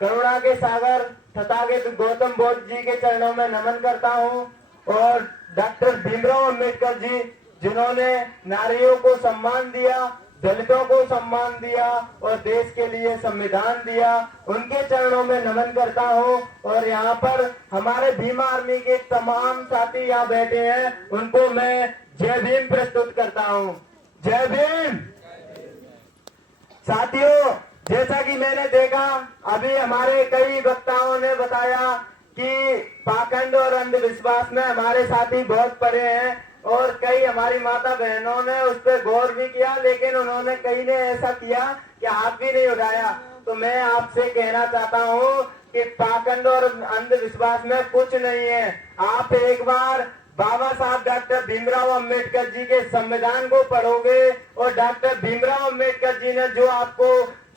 करुणा के सागर तथागत गौतम बुद्ध जी के चरणों में नमन करता हूँ और डॉक्टर भीमराव अंबेडकर जी जिन्होंने नारियों को सम्मान दिया, दलितों को सम्मान दिया और देश के लिए संविधान दिया, उनके चरणों में नमन करता हूँ। और यहाँ पर हमारे भीम आर्मी के तमाम साथी यहाँ बैठे हैं, उनको मैं जय भीम प्रस्तुत करता हूँ। जय भीम। साथियों, जैसा कि मैंने देखा अभी हमारे कई वक्ताओं ने बताया कि पाखंड और अंधविश्वास में हमारे साथी बहुत पड़े हैं और कई हमारी माता बहनों ने उस पर गौर भी किया, लेकिन उन्होंने कई ने ऐसा किया कि हाथ भी नहीं उठाया। तो मैं आपसे कहना चाहता हूँ कि पाखंड और अंधविश्वास में कुछ नहीं है। आप एक बार बाबा साहब डॉक्टर भीमराव अंबेडकर जी के संविधान को पढ़ोगे और डॉक्टर भीमराव अंबेडकर जी ने जो आपको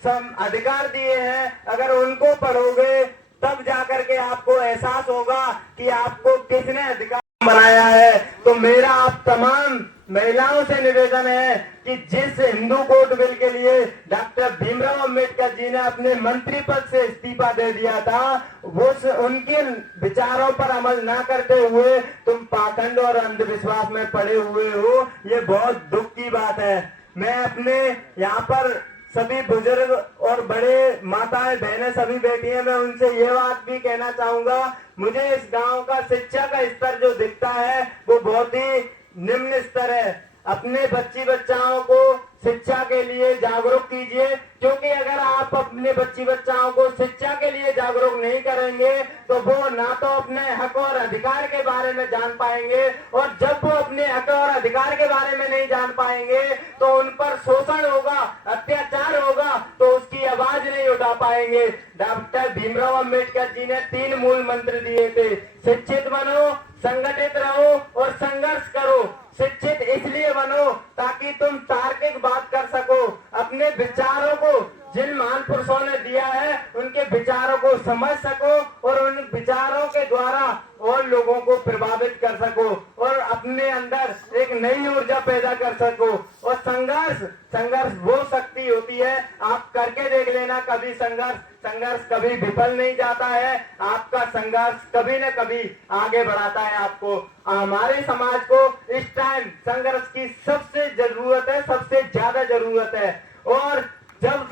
अधिकार दिए हैं, अगर उनको पढ़ोगे तब जाकर के आपको एहसास होगा कि आपको किसने अधिकार बनाया है। तो मेरा आप तमाम महिलाओं से निवेदन है कि जिस हिंदू कोड बिल के लिए डॉक्टर भीमराव अंबेडकर जी ने अपने मंत्री पद से इस्तीफा दे दिया था, वो उनके विचारों पर अमल ना करते हुए तुम पाखंड और अंधविश्वास में पड़े हुए हो, ये बहुत दुख की बात है। मैं अपने यहाँ पर सभी बुजुर्ग और बड़े माताएं बहनें सभी बैठी हैं, मैं उनसे ये बात भी कहना चाहूंगा, मुझे इस गांव का शिक्षा का स्तर जो दिखता है वो बहुत ही निम्न स्तर है। अपने बच्ची बच्चाओं को शिक्षा के लिए जागरूक कीजिए, क्योंकि अगर आप अपने बच्ची बच्चाओं को शिक्षा के लिए जागरूक नहीं करेंगे तो वो ना तो अपने हक और अधिकार के बारे में जान पाएंगे, और जब वो अपने हक और अधिकार के बारे में नहीं जान पाएंगे तो उन पर शोषण होगा, अत्याचार होगा, तो उसकी आवाज नहीं उठा पाएंगे। डॉक्टर भीमराव अंबेडकर जी ने 3 मूल मंत्र दिए थे, शिक्षित बनो, संगठित रहो और संघर्ष करो। शिक्षित इसलिए बनो ताकि तुम तार्किक बात कर सको, अपने विचारों को जिन महान पुरुषों ने दिया है उनके विचारों को समझ सको और उन विचारों के द्वारा और लोगों को प्रभावित कर सको और अपने अंदर एक नई ऊर्जा पैदा कर सको। और संघर्ष वो शक्ति होती है, आप करके देख लेना कभी संघर्ष कभी विफल नहीं जाता है, आपका संघर्ष कभी न कभी आगे बढ़ाता है आपको। हमारे समाज को इस टाइम संघर्ष की सबसे जरूरत है, सबसे ज्यादा जरूरत है। और जब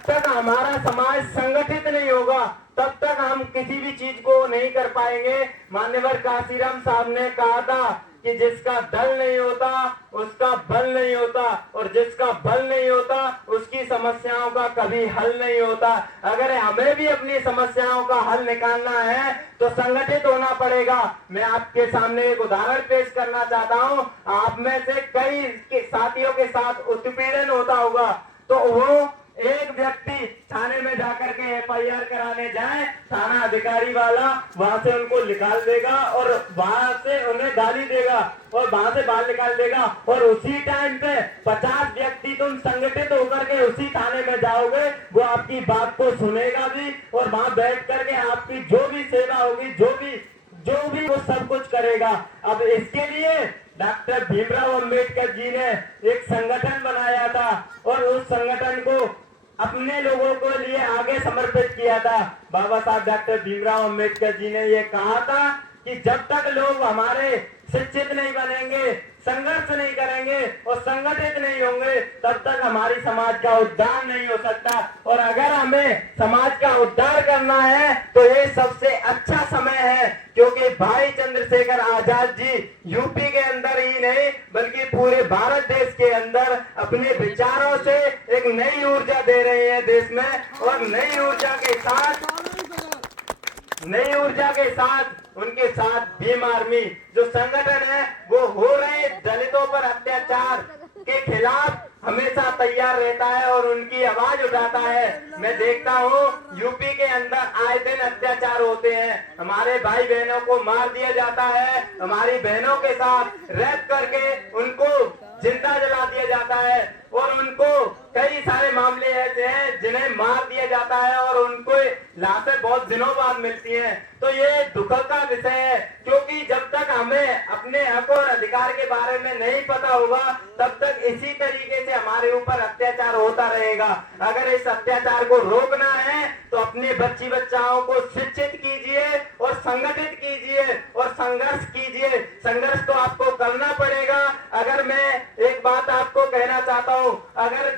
तक हमारा समाज संगठित नहीं होगा तब तक हम किसी भी चीज को नहीं कर पाएंगे। मान्यवर काशीराम साहब ने कहा था कि जिसका दल नहीं होता उसका बल नहीं होता, और जिसका बल नहीं होता उसकी समस्याओं का कभी हल नहीं होता। अगर हमें भी अपनी समस्याओं का हल निकालना है तो संगठित होना पड़ेगा। मैं आपके सामने एक उदाहरण पेश करना चाहता हूँ। आप में से कई साथियों के साथ उत्पीड़न होता होगा, तो वो एक व्यक्ति थाने में जाकर के FIR कराने जाए, थाना अधिकारी वाला वहां से उनको निकाल देगा और वहां से उन्हें गाली देगा और वहां से बाहर निकाल देगा, और उसी टाइम पे 50 व्यक्ति तुम संगठित होकर के उसी थाने में जाओगे, वो आपकी बात को सुनेगा भी और वहां बैठ करके आपकी जो भी सेवा होगी, जो भी वो सब कुछ करेगा। अब इसके लिए डॉक्टर भीमराव अंबेडकर जी ने एक संगठन बनाया था और उस संगठन को अपने लोगों के लिए आगे समर्पित किया था। बाबा साहब डॉक्टर भीमराव अंबेडकर जी ने ये कहा था कि जब तक लोग हमारे शिक्षित नहीं बनेंगे, संघर्ष नहीं करेंगे और संगठित नहीं होंगे, तब तक हमारी समाज का उद्धार नहीं हो सकता। और अगर हमें समाज का उद्धार करना है तो ये सबसे अच्छा समय है, क्योंकि भाई चंद्रशेखर आजाद जी यूपी के अंदर ही नहीं बल्कि पूरे भारत देश के अंदर अपने विचारों से एक नई ऊर्जा दे रहे हैं देश में, और नई ऊर्जा के साथ उनके साथ भीम आर्मी जो संगठन है वो हो रहे दलितों पर अत्याचार के खिलाफ हमेशा तैयार रहता है और उनकी आवाज उठाता है। मैं देखता हूँ यूपी के अंदर आए दिन अत्याचार होते हैं, हमारे भाई बहनों को मार दिया जाता है, हमारी बहनों के साथ रेप करके उनको जिंदा जला दिया जाता है, और उनको कई सारे मामले ऐसे हैं जिन्हें मार दिया जाता है और उनको लाशें बहुत दिनों बाद मिलती हैं। तो ये दुख का विषय है, क्योंकि जब तक हमें अपने हक और अधिकार के बारे में नहीं पता होगा तब तक इसी तरीके से हमारे ऊपर अत्याचार होता रहेगा। अगर इस अत्याचार को रोकना है तो अपने बच्ची बच्चाओं को शिक्षित कीजिए और संगठित कीजिए और संघर्ष कीजिए। संघर्ष तो आपको करना पड़ेगा। अगर मैं एक बात आपको कहना चाहता हूं, अगर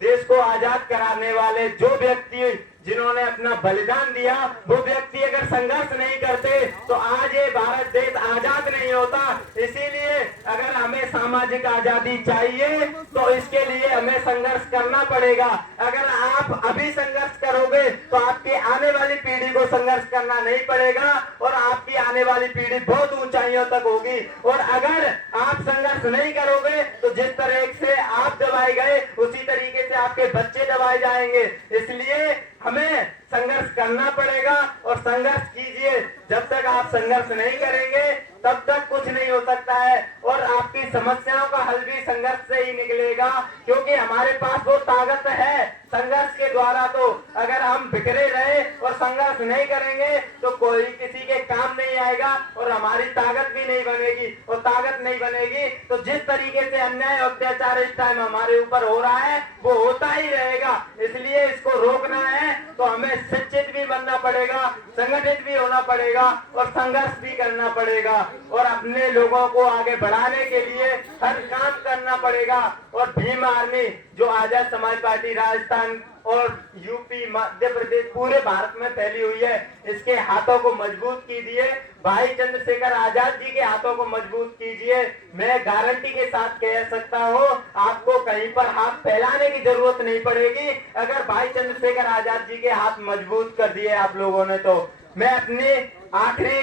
देश को आजाद कराने वाले जो व्यक्ति जिन्होंने अपना बलिदान दिया, वो व्यक्ति अगर संघर्ष नहीं करते तो आज ये भारत देश आजाद नहीं होता। इसीलिए अगर हमें सामाजिक आजादी चाहिए तो इसके लिए हमें संघर्ष करना पड़ेगा। अगर आप अभी संघर्ष करोगे तो आपकी आने वाली पीढ़ी को संघर्ष करना नहीं पड़ेगा और आपकी आने वाली पीढ़ी बहुत ऊंचाइयों तक होगी। और अगर आप संघर्ष नहीं करोगे तो जिस तरह से आप दबाए गए उसी तरीके से आपके बच्चे दबाए जाएंगे। इसलिए हमें संघर्ष करना पड़ेगा और संघर्ष कीजिए। जब तक आप संघर्ष नहीं करेंगे तब तक कुछ नहीं हो सकता है और आपकी समस्याओं का हल भी संघर्ष से ही निकलेगा, क्योंकि हमारे पास वो ताकत है संघर्ष के द्वारा। तो अगर हम बिखरे रहे और संघर्ष नहीं करेंगे तो कोई किसी के काम नहीं आएगा और हमारी ताकत भी नहीं बनेगी। और ताकत नहीं बनेगी तो जिस तरीके से अन्याय और अत्याचार इस टाइम हमारे ऊपर हो रहा है वो होता ही रहेगा। इसलिए इसको रोकना है तो हमें शिक्षित भी बनना पड़ेगा, संगठित भी होना पड़ेगा और संघर्ष भी करना पड़ेगा और अपने लोगों को आगे बढ़ाने के लिए हर काम करना पड़ेगा। और भीम आर्मी जो आजाद समाज पार्टी राजस्थान और यूपी, मध्य प्रदेश, पूरे भारत में फैली हुई है, इसके हाथों को मजबूत कीजिए। भाई चंद्रशेखर आजाद जी के हाथों को मजबूत कीजिए। मैं गारंटी के साथ कह सकता हूँ आपको कहीं पर हाथ फैलाने की जरूरत नहीं पड़ेगी। अगर भाई चंद्रशेखर आजाद जी के हाथ मजबूत कर दिए आप लोगों ने तो मैं अपने आखिरी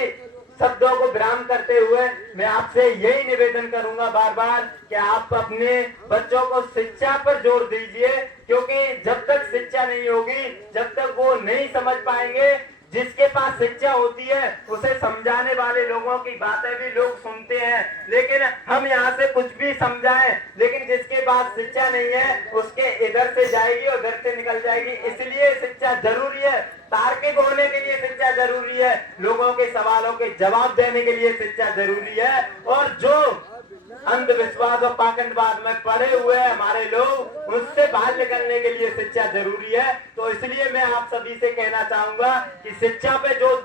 शब्दों को विराम करते हुए मैं आपसे यही निवेदन करूंगा बार बार कि आप अपने बच्चों को शिक्षा पर जोर दीजिए, क्योंकि जब तक शिक्षा नहीं होगी जब तक वो नहीं समझ पाएंगे। जिसके पास शिक्षा होती है उसे समझाने वाले लोगों की बातें भी लोग सुनते हैं, लेकिन हम यहाँ से कुछ भी समझाएं, लेकिन जिसके पास शिक्षा नहीं है उसके इधर से जाएगी और उधर से निकल जाएगी। इसलिए शिक्षा जरूरी है, तार्किक होने के लिए शिक्षा जरूरी है, लोगों के सवालों के जवाब देने के लिए शिक्षा जरूरी है। और जो अंधविश्वास और पाखंडवाद में पड़े हुए हमारे लोग उससे बाहर निकलने के लिए शिक्षा जरूरी है। तो इसलिए मैं आप सभी से कहना चाहूंगा कि शिक्षा पे जोर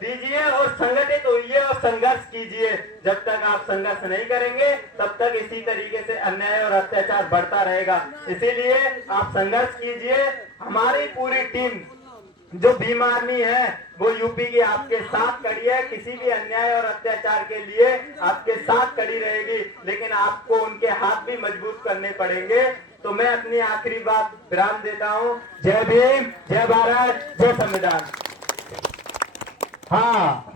दीजिए और संगठित होइए और संघर्ष कीजिए। जब तक आप संघर्ष नहीं करेंगे तब तक इसी तरीके से अन्याय और अत्याचार बढ़ता रहेगा। इसीलिए आप संघर्ष कीजिए। हमारी पूरी टीम जो भीम आर्मी है वो यूपी की आपके साथ खड़ी है, किसी भी अन्याय और अत्याचार के लिए आपके साथ खड़ी रहेगी, लेकिन आपको उनके हाथ भी मजबूत करने पड़ेंगे। तो मैं अपनी आखिरी बात विराम देता हूँ। जय भीम, जय भारत, जय संविधान। हाँ।